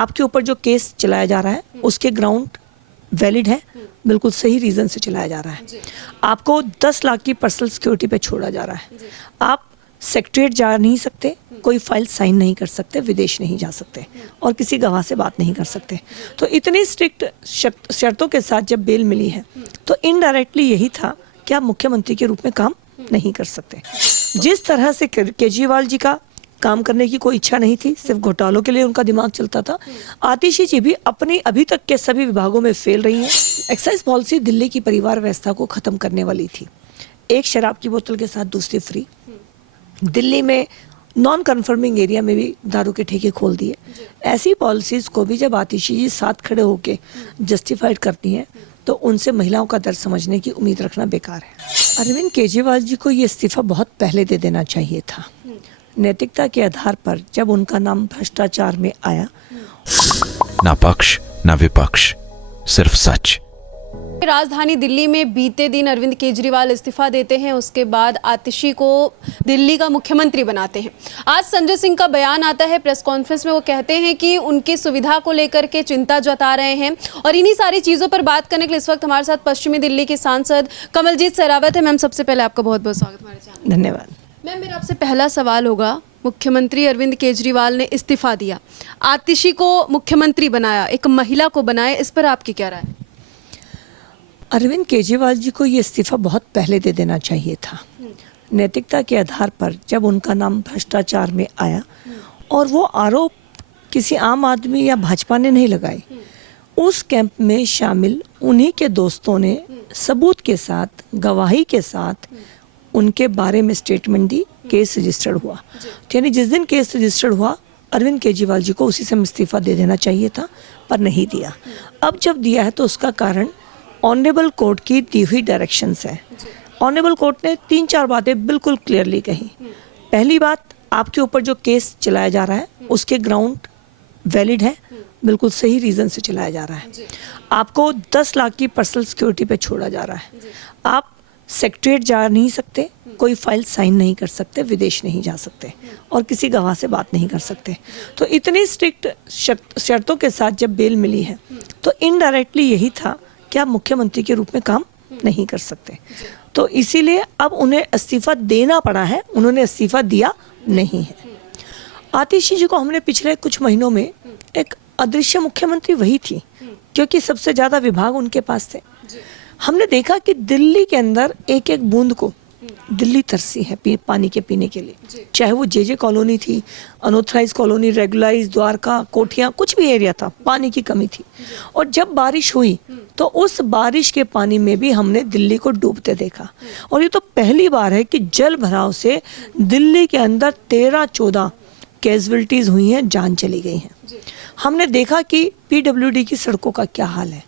आपके ऊपर जो केस चलाया जा रहा है उसके ग्राउंड वैलिड है, बिल्कुल सही रीज़न से चलाया जा रहा है। आपको 10 लाख की पर्सनल सिक्योरिटी पे छोड़ा जा रहा है। आप सेक्रेटरीट जा नहीं सकते, कोई फाइल साइन नहीं कर सकते, विदेश नहीं जा सकते और किसी गवाह से बात नहीं कर सकते। तो इतनी स्ट्रिक्ट शर्तों के साथ जब बेल मिली है तो इनडायरेक्टली यही था कि आप मुख्यमंत्री के रूप में काम नहीं कर सकते। जिस तरह से केजरीवाल जी का काम करने की कोई इच्छा नहीं थी, सिर्फ घोटालों के लिए उनका दिमाग चलता था, आतिशी जी भी अपनी अभी तक के सभी विभागों में फेल रही हैं। एक्साइज पॉलिसी दिल्ली की परिवार व्यवस्था को खत्म करने वाली थी। एक शराब की बोतल के साथ दूसरी फ्री। दिल्ली में नॉन कन्फर्मिंग एरिया में भी दारू के ठेके खोल दिए। ऐसी पॉलिसीज को भी जब आतिशी जी साथ खड़े होकर जस्टिफाइड करती हैं तो उनसे महिलाओं का दर्द समझने की उम्मीद रखना बेकार है। अरविंद केजरीवाल जी को ये इस्तीफा बहुत पहले दे देना चाहिए था। नैतिकता के आधार पर जब उनका नाम भ्रष्टाचार में आया। ना पक्ष ना विपक्ष, सिर्फ सच। राजधानी दिल्ली में बीते दिन अरविंद केजरीवाल इस्तीफा देते हैं, उसके बाद आतिशी को दिल्ली का मुख्यमंत्री बनाते हैं। आज संजय सिंह का बयान आता है प्रेस कॉन्फ्रेंस में, वो कहते हैं कि उनकी सुविधा को लेकर के चिंता जता रहे हैं। और इन्हीं सारी चीज़ों पर बात करने के लिए इस वक्त हमारे साथ पश्चिमी दिल्ली के सांसद कमलजीत सहरावत है। मैम, सबसे पहले आपका बहुत बहुत स्वागत हमारे चैनल। धन्यवाद। मैम, मेरा आपसे पहला सवाल होगा, मुख्यमंत्री अरविंद केजरीवाल ने इस्तीफा दिया, आतिशी को मुख्यमंत्री बनाया, एक महिला को बनाया, इस पर आपकी क्या राय है? अरविंद केजरीवाल जी को ये इस्तीफा बहुत पहले दे देना चाहिए था। नैतिकता के आधार पर जब उनका नाम भ्रष्टाचार में आया और वो आरोप किसी आम आदमी या भाजपा ने नहीं लगाए, उस कैंप में शामिल उन्हीं के दोस्तों ने सबूत के साथ, गवाही के साथ उनके बारे में स्टेटमेंट दी, केस रजिस्टर्ड हुआ। यानी जिस दिन केस रजिस्टर्ड हुआ अरविंद केजरीवाल जी को उसी समय इस्तीफा दे देना चाहिए था, पर नहीं दिया। अब जब दिया है तो उसका कारण ऑनरेबल कोर्ट की दी हुई डायरेक्शंस है। ऑनरेबल कोर्ट ने 3-4 बातें बिल्कुल क्लियरली कही। पहली बात, आपके ऊपर जो केस चलाया जा रहा है उसके ग्राउंड वैलिड है, बिल्कुल सही रीज़न से चलाया जा रहा है। आपको 10 लाख की पर्सनल सिक्योरिटी पे छोड़ा जा रहा है। आप सेक्रेटरीट जा नहीं सकते, कोई फाइल साइन नहीं कर सकते, विदेश नहीं जा सकते और किसी गवाह से बात नहीं कर सकते। तो इतनी स्ट्रिक्ट शर्तों के साथ जब बेल मिली है तो इनडायरेक्टली यही था कि आप मुख्यमंत्री के रूप में काम नहीं कर सकते। तो इसीलिए अब उन्हें इस्तीफा देना पड़ा है, उन्होंने इस्तीफा दिया नहीं है। आतिशी जी को हमने पिछले कुछ महीनों में एक अदृश्य मुख्यमंत्री वही थी, क्योंकि सबसे ज़्यादा विभाग उनके पास थे। हमने देखा कि दिल्ली के अंदर एक एक बूंद को दिल्ली तरसी है पानी के पीने के लिए, चाहे वो जे कॉलोनी थी, अनऑथराइज कॉलोनी, रेगुलराइज, द्वारका, कोठियाँ, कुछ भी एरिया था, पानी की कमी थी। और जब बारिश हुई तो उस बारिश के पानी में भी हमने दिल्ली को डूबते देखा। और ये तो पहली बार है कि जल भराव से दिल्ली के अंदर 13-14 कैजुअलिटीज हुई हैं, जान चली गई हैं। हमने देखा कि PWD की सड़कों का क्या हाल है।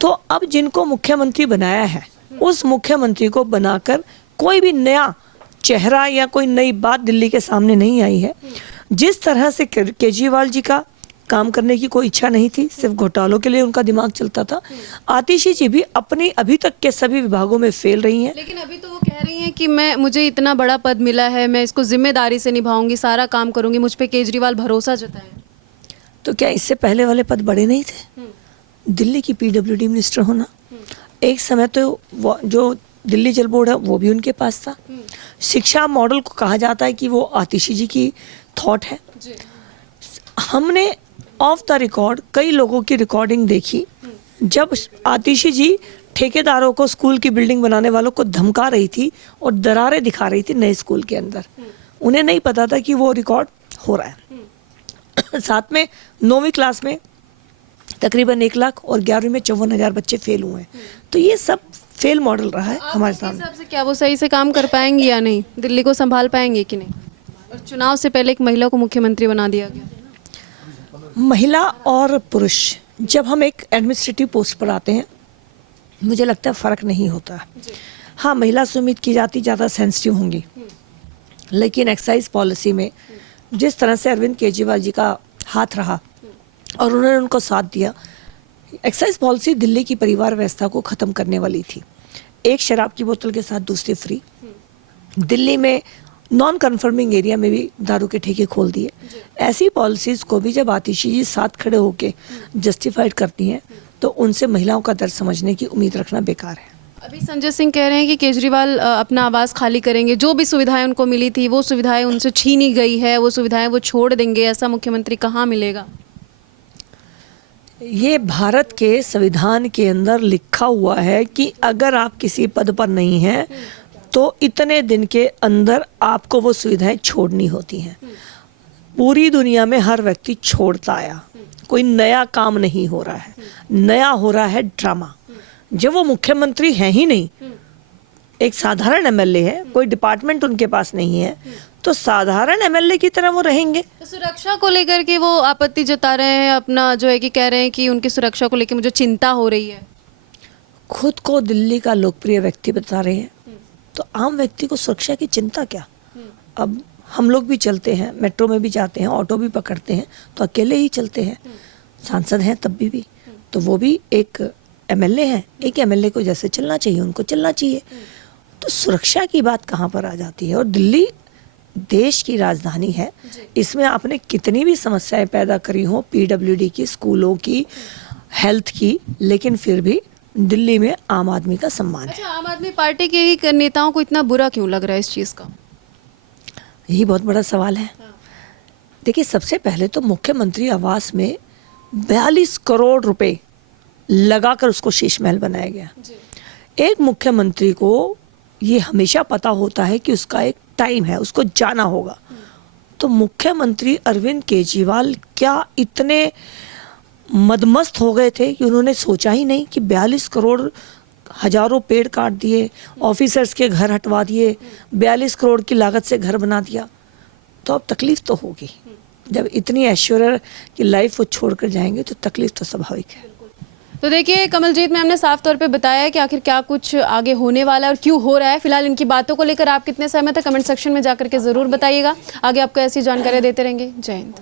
तो अब जिनको मुख्यमंत्री बनाया है, उस मुख्यमंत्री को बनाकर कोई भी नया चेहरा या कोई नई बात दिल्ली के सामने नहीं आई है। जिस तरह से केजरीवाल जी का काम करने की कोई इच्छा नहीं थी, सिर्फ घोटालों के लिए उनका दिमाग चलता था, आतिशी जी भी अपनी अभी तक के सभी विभागों में फेल रही हैं। लेकिन अभी तो वो कह रही हैं कि मुझे इतना बड़ा पद मिला है, मैं इसको जिम्मेदारी से निभाऊंगी, सारा काम करूंगी, मुझ पे केजरीवाल भरोसा जताए। तो क्या इससे पहले वाले पद बड़े नहीं थे? दिल्ली की PWD मिनिस्टर होना, एक समय तो जो दिल्ली जल बोर्ड है वो भी उनके पास था। शिक्षा मॉडल को कहा जाता है कि वो आतिशी जी की थॉट है। हमने ऑफ द रिकॉर्ड कई लोगों की रिकॉर्डिंग देखी, जब आतिशी जी ठेकेदारों को, स्कूल की बिल्डिंग बनाने वालों को धमका रही थी और दरारें दिखा रही थी नए स्कूल के अंदर। उन्हें नहीं पता था कि वो रिकॉर्ड हो रहा है। साथ में 9वीं क्लास में तकरीबन 1 लाख और 11वीं में 54,000 बच्चे फेल हुए हैं। तो ये सब फेल मॉडल रहा है हमारे सामने। हिसाब से क्या वो सही से काम कर पाएंगे या नहीं, दिल्ली को संभाल पाएंगे कि नहीं? और चुनाव से पहले एक महिला को मुख्यमंत्री बना दिया गया। महिला और पुरुष, जब हम एक एडमिनिस्ट्रेटिव पोस्ट पर आते हैं, मुझे लगता है फ़र्क नहीं होता। हाँ, महिला से उम्मीद की जाती ज़्यादा सेंसिटिव होंगी, लेकिन एक्साइज पॉलिसी में जिस तरह से अरविंद केजरीवाल जी का हाथ रहा और उन्होंने उनको साथ दिया, एक्साइज पॉलिसी दिल्ली की परिवार व्यवस्था को ख़त्म करने वाली थी। एक शराब की बोतल के साथ दूसरी फ्री। दिल्ली में नॉन कन्फर्मिंग एरिया में भी दारू के ठेके खोल दिए। ऐसी पॉलिसीज़ को भी जब आतिशी जी साथ खड़े होके जस्टिफाइड करती हैं तो उनसे महिलाओं का दर्द समझने की उम्मीद रखना बेकार है। अभी संजय सिंह कह रहे हैं कि केजरीवाल अपना आवास खाली करेंगे, जो भी सुविधाएं उनको मिली थी वो सुविधाएं उनसे छीनी गई है, वो सुविधाएं वो छोड़ देंगे, ऐसा मुख्यमंत्री कहाँ मिलेगा? ये भारत के संविधान के अंदर लिखा हुआ है कि अगर आप किसी पद पर नहीं हैं तो इतने दिन के अंदर आपको वो सुविधाएं छोड़नी होती हैं। पूरी दुनिया में हर व्यक्ति छोड़ता आया, कोई नया काम नहीं हो रहा है, नया हो रहा है ड्रामा। जब वो मुख्यमंत्री हैं ही नहीं, एक साधारण एमएलए है, कोई डिपार्टमेंट उनके पास नहीं है, तो साधारण एमएलए की तरह वो रहेंगे। तो सुरक्षा को लेकर के वो आपत्ति जता रहे हैं, अपना जो है कि कह रहे हैं कि उनकी सुरक्षा को लेकर मुझे चिंता हो रही है। खुद को दिल्ली का लोकप्रिय व्यक्ति बता रहे हैं, तो आम व्यक्ति को सुरक्षा की चिंता क्या? अब हम लोग भी चलते हैं, मेट्रो में भी जाते हैं, ऑटो भी पकड़ते हैं, तो अकेले ही चलते हैं। सांसद हैं तब भी तो वो भी एक एमएलए हैं, एक एमएलए को जैसे चलना चाहिए उनको चलना चाहिए। तो सुरक्षा की बात कहाँ पर आ जाती है? और दिल्ली देश की राजधानी है, इसमें आपने कितनी भी समस्याएं पैदा करी हो, पीडब्ल्यूडी की, स्कूलों की, हेल्थ की, लेकिन फिर भी दिल्ली में आम आदमी का सम्मान है। अच्छा, आम आदमी पार्टी के ही नेताओं को इतना बुरा क्यों लग रहा है इस चीज़ का? यही बहुत बड़ा सवाल है। देखिए, सबसे पहले तो मुख्यमंत्री आवास में 42 करोड़ रुपए लगाकर उसको शीश महल बनाया गया। एक मुख्यमंत्री को ये हमेशा पता होता है कि उसका एक टाइम है, उसको जाना होगा। तो मुख्यमंत्री अरविंद केजरीवाल क्या इतने मदमस्त हो गए थे कि उन्होंने सोचा ही नहीं कि 42 करोड़, हजारों पेड़ काट दिए, ऑफिसर्स के घर हटवा दिए, 42 करोड़ की लागत से घर बना दिया, तो अब तकलीफ तो होगी। जब इतनी ऐश्वर्य की लाइफ वो छोड़कर जाएंगे तो तकलीफ तो स्वाभाविक है। तो देखिए, कमलजीत मैम ने साफ तौर पे बताया कि आखिर क्या कुछ आगे होने वाला है और क्यों हो रहा है। फिलहाल इनकी बातों को लेकर आप कितने सहमत हैं, कमेंट सेक्शन में जाकर के जरूर बताइएगा। आगे आपको ऐसी जानकारी देते रहेंगे। जय हिंद।